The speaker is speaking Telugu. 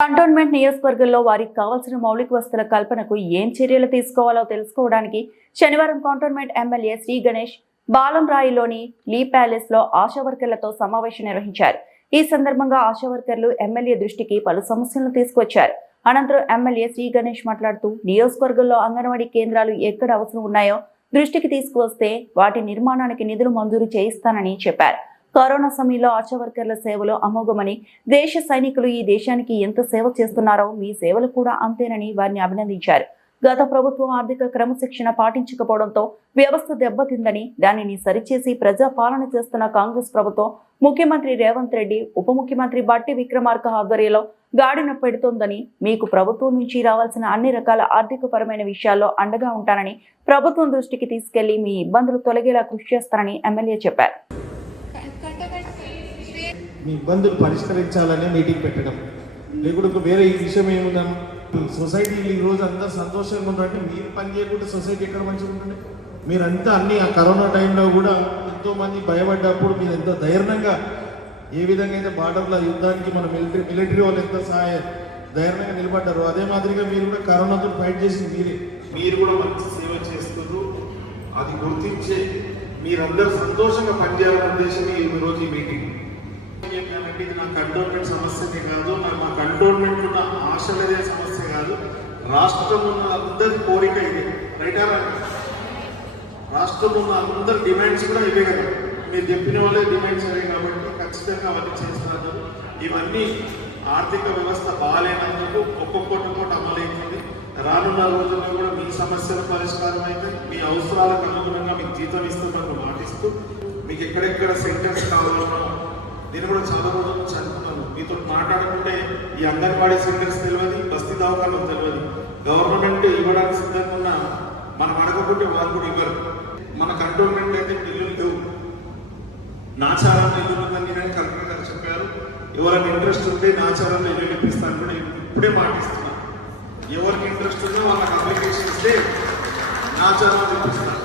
కంటోన్మెంట్ నియోజకవర్గంలో వారికి కావాల్సిన మౌలిక వసతుల కల్పనకు ఏం చర్యలు తీసుకోవాలో తెలుసుకోవడానికి శనివారం కంటోన్మెంట్ ఎమ్మెల్యే శ్రీ గణేష్ బాలంరాయిలోని లీ ప్యాలెస్ లో ఆశా వర్కర్లతో సమావేశం నిర్వహించారు. ఈ సందర్భంగా ఆశా వర్కర్లు ఎమ్మెల్యే దృష్టికి పలు సమస్యలను తీసుకొచ్చారు. అనంతరం ఎమ్మెల్యే శ్రీ గణేష్ మాట్లాడుతూ నియోజకవర్గంలో అంగన్వాడీ కేంద్రాలు ఎక్కడ అవసరం ఉన్నాయో దృష్టికి తీసుకువస్తే వాటి నిర్మాణానికి నిధులు మంజూరు చేయిస్తానని చెప్పారు. కరోనా సమయంలో ఆశా వర్కర్ల సేవలు అమోఘమని, దేశ సైనికులు ఈ దేశానికి ఎంత సేవ చేస్తున్నారో మీ సేవలు కూడా అంతేనని వారిని అభినందించారు. గత ప్రభుత్వం ఆర్థిక క్రమశిక్షణ పాటించకపోవడంతో వ్యవస్థ దెబ్బతిందని, దానిని సరిచేసి ప్రజా పాలన చేస్తున్న కాంగ్రెస్ ప్రభుత్వం ముఖ్యమంత్రి రేవంత్ రెడ్డి, ఉప ముఖ్యమంత్రి బట్టి విక్రమార్క ఆధ్వర్యంలో గాడిన పెడుతోందని, మీకు ప్రభుత్వం నుంచి రావాల్సిన అన్ని రకాల ఆర్థికపరమైన విషయాల్లో అండగా ఉంటానని, ప్రభుత్వం దృష్టికి తీసుకెళ్లి మీ ఇబ్బందులు తొలగేలా కృషి చేస్తానని ఎమ్మెల్యే చెప్పారు. మీ ఇబ్బందులు పరిష్కరించాలనే మీటింగ్ పెట్టడం, లేకుంటే వేరే ఈ విషయం ఏమున్నాం. సొసైటీలు ఈరోజు అందరూ సంతోషంగా ఉంటారంటే మీరు పని చేయకుండా సొసైటీ ఎక్కడ మంచిగా ఉంటుంది? మీరంతా అన్ని ఆ కరోనా టైంలో కూడా ఎంతోమంది భయపడ్డప్పుడు మీరు ఎంత ధైర్యంగా, ఏ విధంగా అయితే బార్డర్ల యుద్ధానికి మన మిలిటరీ వాళ్ళు ఎంత ధైర్యంగా నిలబడ్డారు, అదే మాదిరిగా మీరు కూడా కరోనాతో ఫైట్ చేసింది మీరు కూడా మంచి సేవ చేస్తున్నారు. అది గుర్తించే మీరందరూ సంతోషంగా పనిచేయాలనే ఉద్దేశమే ఈరోజు ఈ మీటింగ్. ఇది నా కంటోన్మెంట్ సమస్యనే కాదు, మా కంటోన్మెంట్ ఉన్న ఆశలదే సమస్య కాదు, రాష్ట్రం ఉన్న అందరి కోరిక ఇది. రైటా? రాష్ట్రంలో ఉన్న అందరి డిమాండ్స్ కూడా ఇవే కదా. మీరు చెప్పిన వాళ్ళే డిమాండ్స్ అవే కాబట్టి ఖచ్చితంగా అవన్నీ చేస్తున్నారు. ఇవన్నీ ఆర్థిక వ్యవస్థ బాగాలేనందుకు ఒక్కొక్కటి అమలవుతుంది. రానున్న రోజుల్లో కూడా మీ సమస్యల పరిష్కారం అయితే మీ అవసరాలకు అనుగుణంగా మీకు జీతం ఇస్తున్నట్టు మాటిస్తూ, మీకు ఎక్కడెక్కడ సెంటర్స్ కావాలన్నా నేను కూడా చాలా రోజుల నుంచి అనుకున్నాను. మీతో మాట్లాడుకుంటే ఈ అంగన్వాడీ సెంటర్స్ తెలియదు, బస్తీ దవాఖానాలు తెలియదు. గవర్నమెంట్ ఇవ్వడానికి సిద్ధంగా ఉన్న మనం అడగకుంటే వాళ్ళు కూడా ఇవ్వరు. మన కంటోన్మెంట్ అయితే ఇల్లు లేవు, నాచారంలో ఇల్లు ఉందని నేను కలెక్టర్ గారు చెప్పారు. ఎవరైనా ఇంట్రెస్ట్ ఉంటే నాచారంలో ఇల్లు ఇప్పిస్తాను కూడా ఇప్పుడే మాటిస్తున్నాను. ఎవరికి ఇంట్రెస్ట్ ఉందో వాళ్ళకి అప్లికేషన్ ఇస్తే నాచారంలో ఇప్పిస్తాను.